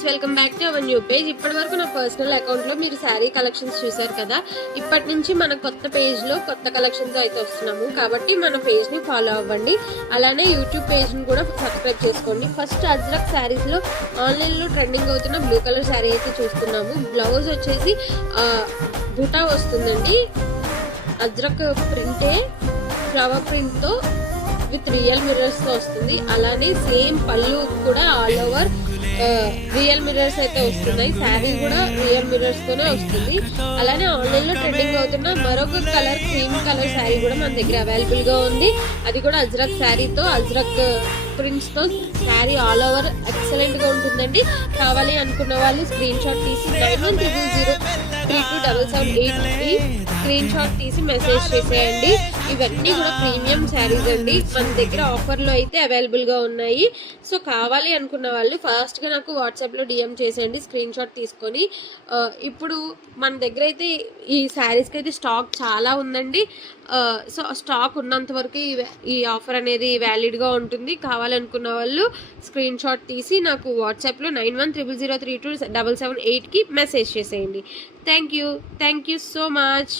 Guys, welcome back to our new page. ఇప్పటి వరకు నా పర్సనల్ అకౌంట్ లో మీరు శారీ కలెక్షన్స్ చూసారు కదా. ఇప్పటి నుంచి మన కొత్త పేజ్ లో కొత్త కలెక్షన్స్ అయితే వస్తున్నాము కాబట్టి మన పేజ్ ని ఫాలో అవ్వండి. అలానే యూట్యూబ్ పేజ్ ని కూడా సబ్స్క్రైబ్ చేసుకోండి. ఫస్ట్ అజ్రక్ శారీస్ లో ఆన్లైన్ లో ట్రెండింగ్ అవుతున్న బ్లూ కలర్ శారీ అయితే చూస్తున్నాము. బ్లౌజ్ వచ్చేసి బుటా వస్తుందండి. అజ్రక్ ప్రింటే ఫ్లవర్ ప్రింట్ తో విత్ రియల్ మిర్రర్స్ తో వస్తుంది. అలానే సేమ్ పళ్ళు కూడా ఆల్ ఓవర్ రియల్ మిర్రర్స్ అయితే వస్తున్నాయి. శారీ కూడా రియల్ మిర్రర్స్ తోనే వస్తుంది. అలానే ఆన్లైన్ లో ట్రెండింగ్ అవుతున్న మరొక కలర్ క్రీమ్ కలర్ శారీ కూడా మన దగ్గర అవైలబుల్ గా ఉంది. అది కూడా అజ్రక్ శారీతో అజ్రక్ ప్రింట్స్ తో శారీ ఆల్ ఓవర్ ఎక్సలెంట్ గా ఉంటుందండి. కావాలి అనుకున్న వాళ్ళు స్క్రీన్ షాట్ తీసి 9100327778 స్క్రీన్ షాట్ తీసి మెసేజ్ చేసేయండి. ఇవన్నీ కూడా ప్రీమియం శారీస్ అండి. మన దగ్గర ఆఫర్ లో అయితే అవైలబుల్ గా ఉన్నాయి. సో కావాలి అనుకున్న వాళ్ళు ఫాస్ట్ గా నాకు వాట్సాప్ లో డిఎం చేసేయండి స్క్రీన్ షాట్ తీసుకొని. ఇప్పుడు మన దగ్గర అయితే ఈ శారీస్ కి అయితే స్టాక్ చాలా ఉందండి. సో స్టాక్ ఉన్నంత వరకు ఈ ఆఫర్ అనేది వ్యాలిడ్ గా ఉంటుంది. కావాలనుకున్న వాళ్ళు స్క్రీన్ షాట్ తీసి నాకు వాట్సాప్ లో 9100327778 కి మెసేజ్ చేసేయండి. Thank you so much.